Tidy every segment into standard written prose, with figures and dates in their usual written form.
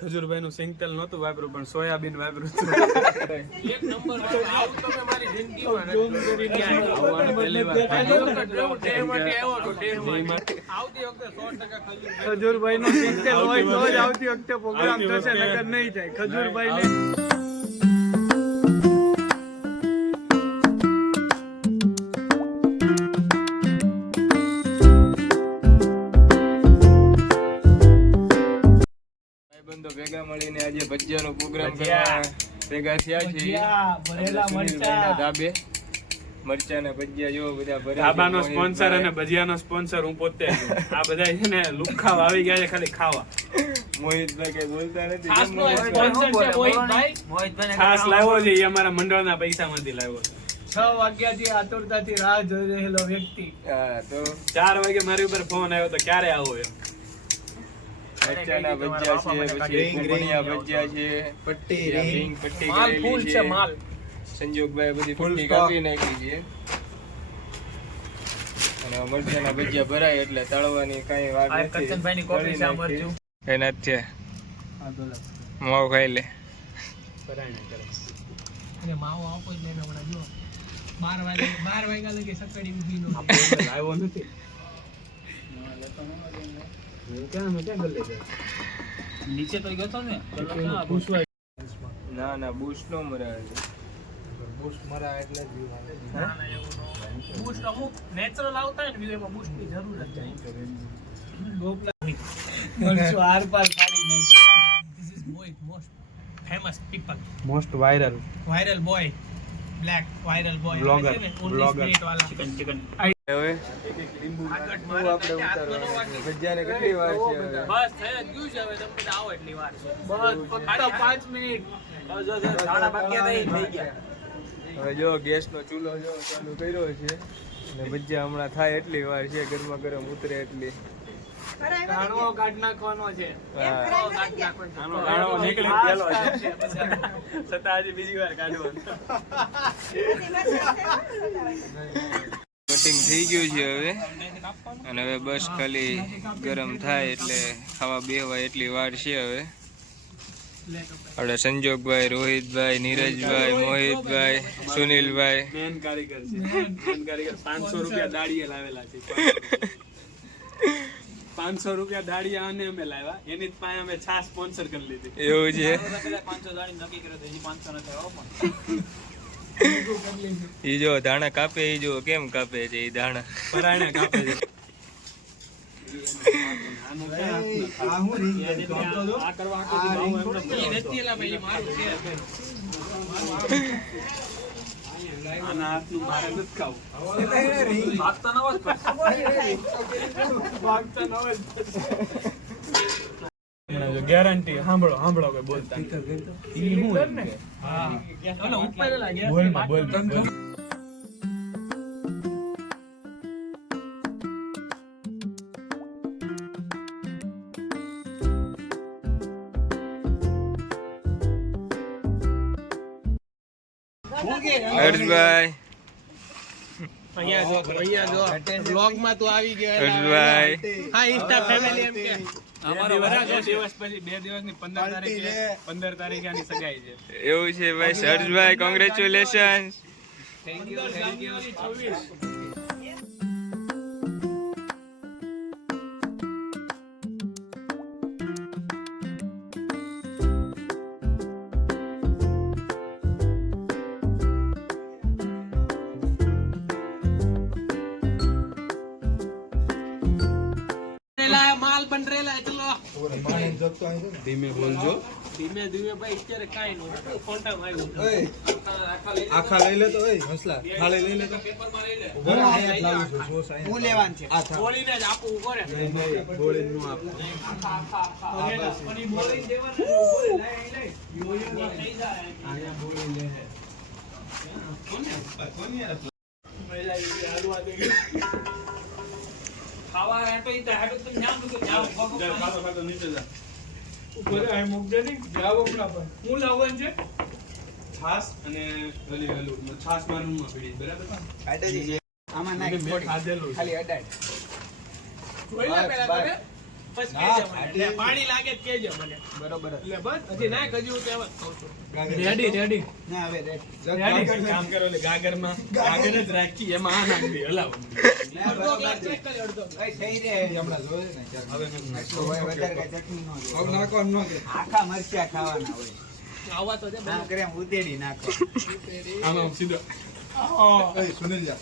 ખજૂરભાઈ નું સિંગતેલ નહોતું વાપર્યું પણ સોયાબીન વાપર્યું હતું. એક નંબર આવું તમે મારી જિંદગીમાં ખજૂરભાઈ નું સિંગતેલ હોય તો જ આવતી વખતે પ્રોગ્રામ થશે, નકર નહીં થાય. ખજૂરભાઈ ને બંધો ભેગા મળીને આજે ભજીયાનો પ્રોગ્રામ કરવા ભેગા થયા છે. ધાબે મરચાના ભજીયા જો બધા ભરે. ધાબાનો સ્પોન્સર અને ભજીયાનો સ્પોન્સર હું પોતે છું. આ બધા છે ને લુખાવ આવી ગયા છે ખાલી ખાવા. મોહિતભાઈ કઈ બોલતા નથી. ખાસ લાવ્યો છે એ અમારા મંડળના પૈસામાંથી લાવ્યો છે. 6 વાગ્યાથી આતુરતાથી રાહ જોઈ રહેલો વ્યક્તિ. હા તો 4 વાગે મારી ઉપર ફોન આવ્યો તો ક્યારે આવો એમ. મરચાના ભજીયા છે, પછી કુંબળિયા ભજીયા છે, પટ્ટી માલ ફૂલ છે માલ. સંજોગભાઈ બધી પટ્ટી કાપી નાખી છે અને મરચાના ભજીયા ભરાય એટલે તળવાની કઈ વાર નથી. કરચનભાઈની કોફી છે મરચું. કઈ નથી માવ ખાઈ લે. અને માવો આપો જ નહીં હમણાં જો 12 વાગ્યા લગી સકડી ઊભી નો આવ્યો નથી. નીચે તો ગયો તો ને ના ના બૂસ્ટ નો મરાય. બૂસ્ટ અમુક નેચરલ આવતા હોય ને એમાં બૂસ્ટ ની જરૂર જ નહીં. આર પાર પાડી નહીં. This is Mohit, most famous people. Most viral Viral boy. Black viral boy. Vlogger. 19 minute વાળા. Chicken. હવે આગળ આપણે ઉતારવાનું ભજીયાને કેટલી વાર છે હવે? બસ થઈ જ ગયું છે હવે તમે બધા આવો એટલી વાર છે. બસ ફક્ત 5 મિનિટ. સાડા બાકી નહીં થઈ ગયા. હવે જો ગેસનો ચૂલો જો ચાલુ કર્યો છે અને ભજીયા હમણાં થાય એટલી વાર છે, ગરમા ગરમ ઉતરે એટલી. કાણવો કાઢ નાખવાનો છે. હા. આનો ગાળો નીકળી ગયેલો છે છતાં હજી બીજી વાર કાઢવાનું. કટિંગ થઈ ગયું છે હવે અને હવે બસ ખાલી ગરમ થાય એટલે ખાવા બેહવાય એટલી વાર છે. હવે આપણે સંજોગભાઈ, રોહિતભાઈ, નીરજભાઈ, મોહિતભાઈ, સુનિલભાઈ મેન કારીગર છે. મેન કારીગર 500 રૂપિયા દાડીએ લાવેલા છે. 500 રૂપિયા દાડિયા અને અમે લાવ્યા, એની જ પાસે અમે છાસ સ્પોન્સર કરી લીધી. એવું છે. 500 દાડી નક્કી કર્યો તો હજી 500 ન થયો પણ ઈ જો ધાણા કાપે, ઈ જો કેમ કાપે છે ઈ ધાણા. પરાણે કાપે છે. આના હાથનું મારે નથી ખાવું. ભાગતા ન હોય ગેરંટી. સાંભળો કે બોલતા હર્ષભાઈ, અહીંયા જો બ્લોગ માં તો આવી ગયો. હર્ષભાઈ હા ઇન્સ્ટા ફેમિલી એમ કે અમારો વરાજો દિવસ પછી 2 દિવસની 15 તારીખે આની સગાઈ છે. એવું છે ભાઈ. હર્ષભાઈ કોંગ્રેચ્યુલેશન. Thank you 26. માલ બન રહેલા ચલો ધીમે બોલજો. ધીમે ધીમે ભાઈ અત્યારે કાઈ નો કોન્ટેક્ટ આવ્યું. આખા લઈ લે તો એ હસલા થાળી લઈ લે તો પેપર માં લઈ લે. ઉભો રહે, અહીંયા જ લાવું છું. જો સાઈન હું લેવાનું છે. બોલીને જ આપવું કરે. ગોળીને નું આપ. પણ ઈ બોલીને દેવાનું ઉભો રહે. લઈ થઈ જાય. અહીંયા બોળી લે હે. ખાવા રાટો ઈ તો હાડો તો જામ તો જામ ખાતો નીચે જા. ઉપર આ મુકજે ની જાવ આપણા પર હું લાવવાનું છે છાસ અને છાસ માં રૂમમાં પડી બરાબર. આમાં નાખ મેં ખાધેલું છે. ખાલી અડાય. જોઈ લે પહેલા તમે બસ ના, કહેજો મને. ખાટી. લે, પાણી લાગે જ કહેજો મને. બરોબર જ. એટલે બસ હજી ના કજુ તો એમ જ કહું છું. રેડી ના હવે રે કામ કરો એટલે ગાગરમાં ગાગર જ રાખી એમાં આ નાખી હલાવો અડધો ગ્લાસ check કરી, અડધો ગ્લાસ. થઈ રે હમણાં જોયે ને હવે નથી નાખતો. તો હવે વધારે કાંઈ ચટણી ન જોઈએ. હવે નાખવાનું ન જોઈએ. આખા મરચાં ખાવાના હોય. આવા તો છે આમ કરે આમ ઉતેડી નાખો. આમાં આમ સીધો એ સુનિલ જા.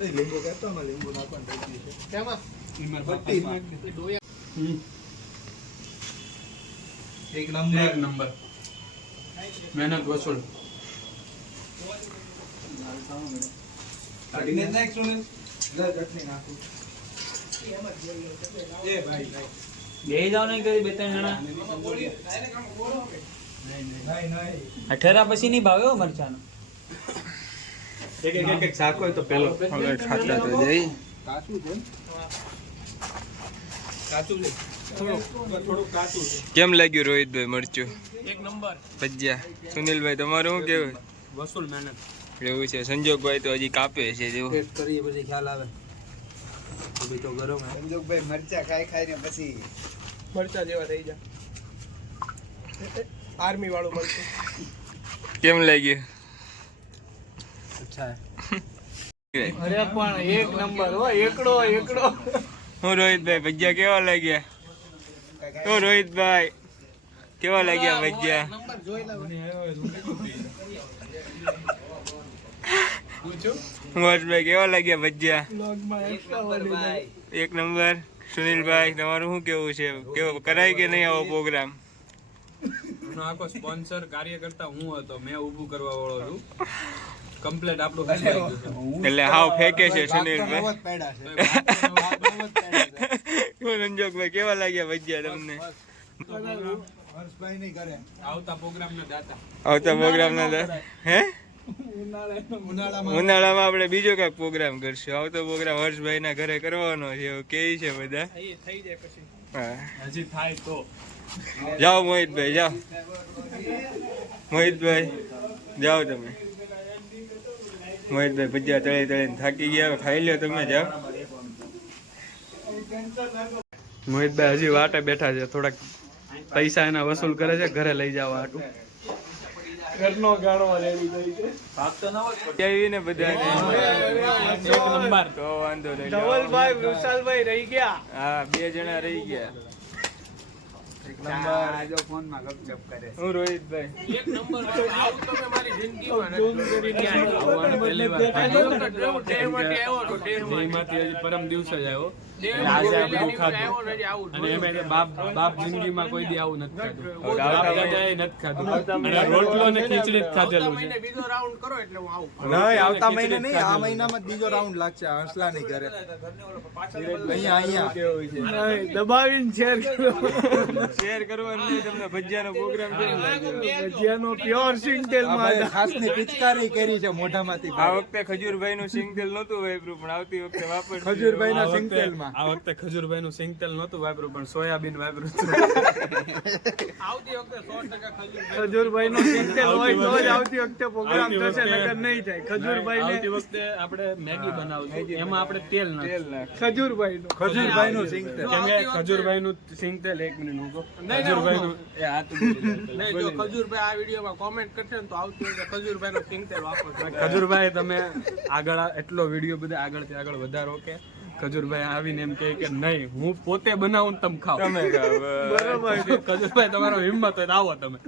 એ લીંબુ કહેતો આમાં લીંબુ નાખવાનું થઈ ગયું છે. તેમાં ઈમર પટ્ટીમાં. હમ. એક એક નંબર. નંબર મહેનત વસૂલ કાઢીને જ નાખ સુનિલ. જા ચટણી નાખું. એ ભાઈ બે જાવ નહીં કરી બે ત્રણ જણા નહીં. અઠેરા પછી નહીં ભાવે હો મરચાનો એક શાક હોય તો પેલો હવે ખાતા તો જઈ કાચું છે ને? કાચું છે થોડું કાચું છે કેમ લાગ્યું રોહિતભાઈ મરચું એક નંબર ભજીયા? સુનિલભાઈ તમારું શું કેવું? વસૂલ મહેનત એવું છે. સંજોગભાઈ તો હજી કાપે છે જેવું. ટેસ્ટ કરીએ પછી ખ્યાલ આવે. અભી તો ગરમ હે. સંજોગભાઈ મરચા ખાઈને પછી મરચા જેવા થઈ જાય આર્મી વાળું મરચું કેમ લાગ્યું? અચ્છા અરે પણ એક નંબર હો એકડો હું રોહિતભાઈ ભજીયા કેવા લાગ્યા? હું રોહિતભાઈ કેવા લાગ્યા ભજીયા? નંબર જોઈ લો હું હર્ષભાઈ કેવા લાગ્યા ભજીયા? વ્લોગમાં એક નંબર. સુનિલભાઈ તમારું શું કેવું છે? કેવો કરાય કે નહીં આવો પ્રોગ્રામ? એનો આખો સ્પોન્સર કાર્યકર્તા હું હતો મેં ઊભું કરવા વાળો છું કમ્પ્લીટ આપણું હસવાઈ ગયું છે. એટલે હાવ ફેંકે છે સુનિલભાઈ. નવ જ પેડા છે. શું સંજોગભાઈ કેવા લાગ્યા ભજીયા તમને? હર્ષભાઈ નહીં કરે. આવતા પ્રોગ્રામના દાતા આવતા પ્રોગ્રામ ના હે ઉનાળામાં ઉનાળામાં આપણે બીજો કઈક પ્રોગ્રામ કરશું. આવતો પ્રોગ્રામ હર્ષભાઈ ના ઘરે કરવાનો છે એવું કે છે બધા. થઈ જાય પછી હા. હજી થાય તો જાઓ મોહિતભાઈ જાઓ. મોહિતભાઈ જાઓ તમે. મોહિતભાઈ ભજીયા તળી તળીને થાકી ગયા. હવે ખાઈ લ્યો તમે. જાઓ. મોહિતભાઈ હજી વાટે બેઠા છે થોડાક પૈસા એના વસૂલ કરે છે ઘરે લઈ જવા હાટું ઘરનો ગાળો રેડી થઈ છે આવી ને બધાને એક નંબર તો વાંધો નહીં. ધવલભાઈ વૃષાલભાઈ રહી ગયા હા 2 જણા રહી ગયા. આ જો ફોનમાં ગપચપ કરે. હું રોહિતભાઈ. એક નંબર આવું તમે મારી જિંદગીમાં નથી આવવાનું પહેલી વાર આવ્યો જયમાંથી હજી પરમ દિવસે જ આવ્યો દેવ આજે આ બધું દેવ ખાધું આવ્યો ને આવું અને એમાં જે બાપ જિંદગીમાં કોઈ દી આવું નથી ખાધું હવે બાપ આવતા દાદાએ નથી ખાધું અને રોટલો ને ખીચડી જ ખાધેલું છે બીજો રાઉન્ડ કરો એટલે હું આવું નહીં આવતા મહિને નહીં આ મહિનામાં બીજો રાઉન્ડ લાગશે હંસલાની ઘરે. અહીંયા દબાવીને શેર કરો શેર કરવાનું નહીં તમને. ભજીયાનો પ્રોગ્રામ કેમ લાગ્યો? ભજીયાનો પ્યોર સિંગતેલ આપણે ખાસની પિચકારી કરી છે મોઢામાંથી. આ વખતે ખજૂરભાઈ નું સિંગતેલ નહોતું વાપર્યું પણ આવતી વખતે વાપરશું. ખજૂરભાઈના આ વખતે- સિંગતેલમાં. આ વખતે ખજૂરભાઈ નું સિંગતેલ નહોતું વાપર્યું પણ સોયાબીન વાપર્યું હતું. આવતી વખતે 100% ખજૂરભાઈ નો સિંગતેલ હોય તો જ આવતી વખતે પ્રોગ્રામ આવતી થશે વખતે- નકર નહીં થાય ખજૂરભાઈ આવતી ને વખતે આપણે મેગી બનાવશું એમાં આપણે તેલ તેલ નાખીશું નાખ. ખજૂરભાઈ નો ખજૂરભાઈનું સિંગતેલ. કેમ કે ખજૂરભાઈ નું સિંગતેલ 1 મિનિટ મૂકો ખજૂરભાઈ નું એ આ તો નહીં જો ખજૂરભાઈ આ વિડીયોમાં કોમેન્ટ કરશે ને તો આવતી વખતે ખજૂરભાઈ નો સિંગતેલ વાપરજો ખજૂરભાઈ તમે આગળ એટલો વિડીયો બધા આગળથી આગળ વધારો કે ખજૂરભાઈ આવીને એમ કહે કે નહીં હું પોતે બનાવું ને તમે ખાઓ તમે ખાઓ. બરોબર છે ખજૂરભાઈ તમારો હિંમત હોય તો આવો તમે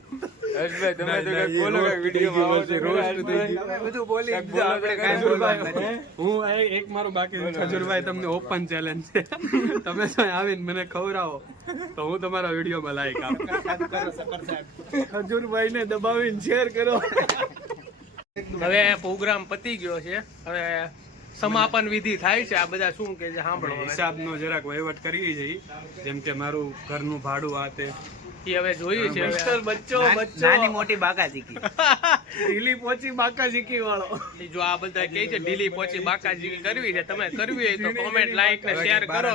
હર્ષભાઈ તમે તો કંઈક બોલો કંઈક વિડીયોમાં આવો છો. હર્ષભાઈ, બધું બોલી કંઈક બોલો, આપણે કાંઈ ખજૂરભાઈ બોલવાનું નથી. હું એક મારું બાકી છે. ખજૂરભાઈ તમને ઓપન ચેલેન્જ છે તમે જો આવીને મને ખવડાવો તો હું તમારા વિડીયોમાં લાઈક આપું ખજૂરભાઈ ને દબાવીને શેર કરો હવે પ્રોગ્રામ પતી ગયો છે હવે સમાપન વિધિ થાય છે આ બધા શું કે છે સાંભળો હવે. હિસાબનો જરાક વહીવટ કરીએ છીએ જેમ કે મારું ઘરનું ભાડું આ તે એ હવે જોઈએ છે મિસ્ટર બચ્ચો નાની મોટી બાકા શીખી ઢીલી પોચી બાકા શીખી વાળો જો આ બધા કહે છે ઢીલી પોચી બાકા શીખી કરવી છે તમે કરવી હોય તો કોમેન્ટ લાઈક ને શેર કરો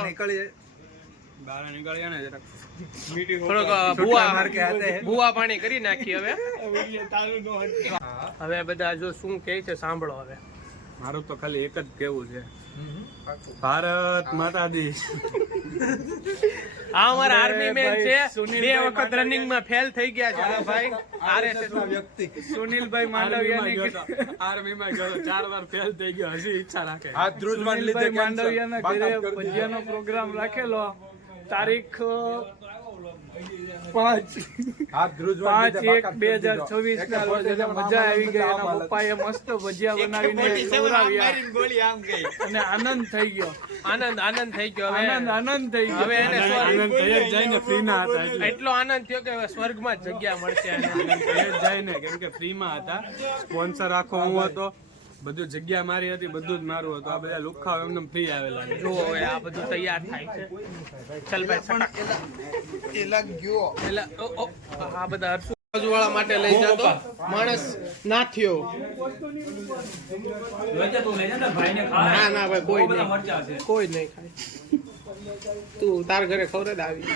બહાર નીકળ્યા ને જરાક થોડોક ભૂવા પાણી કરી નાખી હવે હવે બધા જો શું કહે છે સાંભળો હવે મારું તો ખાલી એક જ કહેવું છે ભારત માતા દી. આ અમારા આર્મી મેન છે, 2 વખત રનિંગ માં ફેલ થઈ ગયા છે આ ભાઈ. RSS વ્યક્તિ સુનિલભાઈ આર્મીમાં ગયો 4 વાર ફેલ થઈ ગયો, હજી ઈચ્છા રાખે. હાથ ધ્રુજવાન લીધે માંડવિયાના ઘરે ભજીયાનો પ્રોગ્રામ રાખેલો તારીખ 5/1/2026 ના રોજ. એટલે મજા આવી ગઈ. એના પપ્પાએ મસ્ત ભજીયા બનાવીને ખવડાવ્યા અને આનંદ થઈ ગયો. આનંદ થઈ ગયો. આનંદ થઈ ગયો. હવે એને આનંદ થઈ જ જાય ને, ફ્રીના હતા એટલે. એટલો આનંદ થયો કે હવે સ્વર્ગમાં જ જગ્યા મળશે એને. આનંદ થઈ જ જાય ને, કેમ કે ફ્રીમાં હતા. સ્પોન્સર આખો હું હતો, બધું જગ્યા મારી હતી, બધું જ મારું હતું. આ બધા લુખાઓ એમને ફ્રી આવેલા છે. જો હવે આ બધું તૈયાર થાય છે. ચાલ ભાઈ સટાક. પેલા આ બધા હરસુ બાજુવાળા માટે લઈ જતો માણસ ના થયો. ના ભાઈ કોઈ નહીં, કોઈ નહીં ખાય. તું તાર ઘરે ખવરે જ આવી.